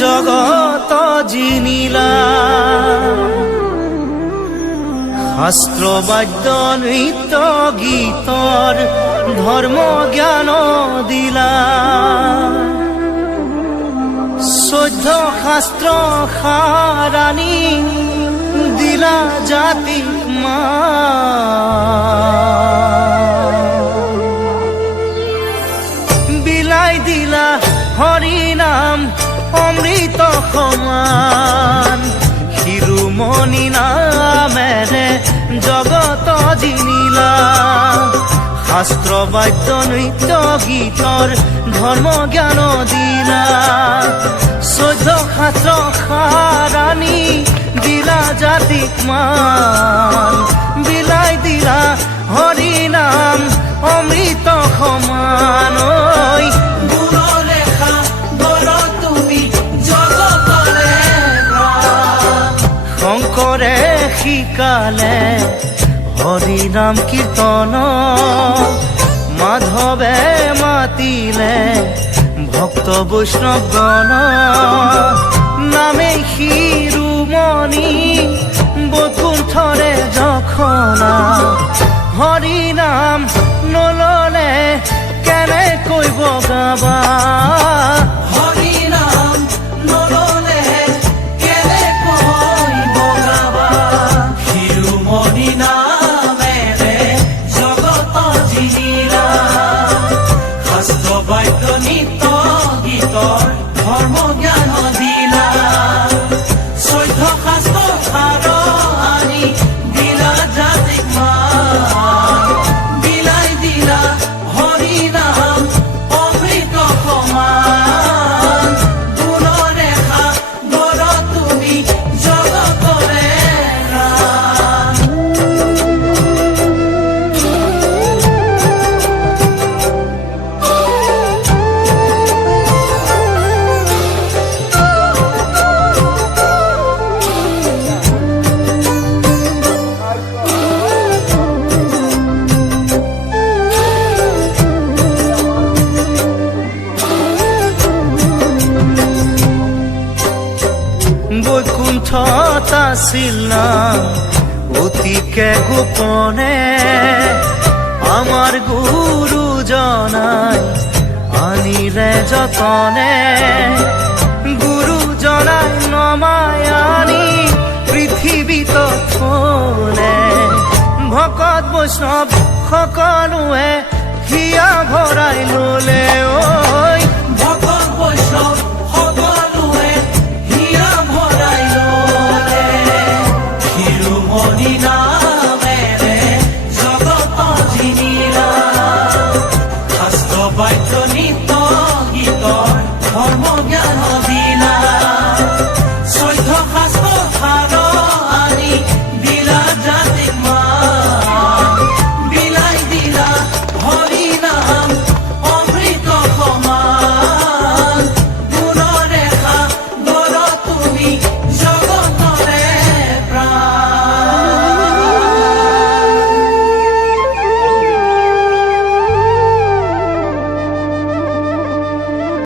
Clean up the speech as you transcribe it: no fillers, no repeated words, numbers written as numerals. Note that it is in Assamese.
জগত জিনিলা শাস্ত্ৰ বাদ্য নৃত্য গীতৰ ধৰ্ম জ্ঞান দিলা 14 শাস্ত্ৰ সাৰাণী দিলা জাতিক বিলাই দিলা হৰি নাম অমৃত সমান শিৰোমণি নামেৰে জগত জিনিলা শাস্ত্ৰ বাদ্য নৃত্য গীতৰ ধৰ্ম জ্ঞান দিলা 14 শাস্ত্ৰ সাৰাণী দিলা জাতিক মান বিলাই দিলা হৰি নাম অমৃত সমান শংকৰে শিকালে হৰি নাম কীৰ্তন মাধৱে মাতিলে ভক্ত বৈষ্ণৱ গণ নামে শিৰোমণি বৈকুণ্ঠৰে যখনা হৰি নাম নললে কেনেকৈ বগাবা হৰি নাম নললে কেনেকৈ বগাবা শিৰোমণি নামেৰে জগত জিনিলা শাস্ত্ৰ বাদ্য নৃত্য গীতৰ ধৰ্ম জ্ঞান দিলা 14 শাস্ত্ৰ সাৰাণী দিলা জাতিক মান বিলাই দিলা হৰি নাম অমৃত সমান গুণৰে সাগৰ তুমি জগতৰে প্ৰাণ বৈকুণ্ঠত আছিল নাম অতিকে গোপনে আমাৰ গুৰুজনাই আনিলে যতনে গুৰুজনাই নমাই আনি পৃথিৱীত থলে ভকত বৈষ্ণৱ সকলোৱে হিয়া ভৰাই ললে ভকত বৈষ্ণৱ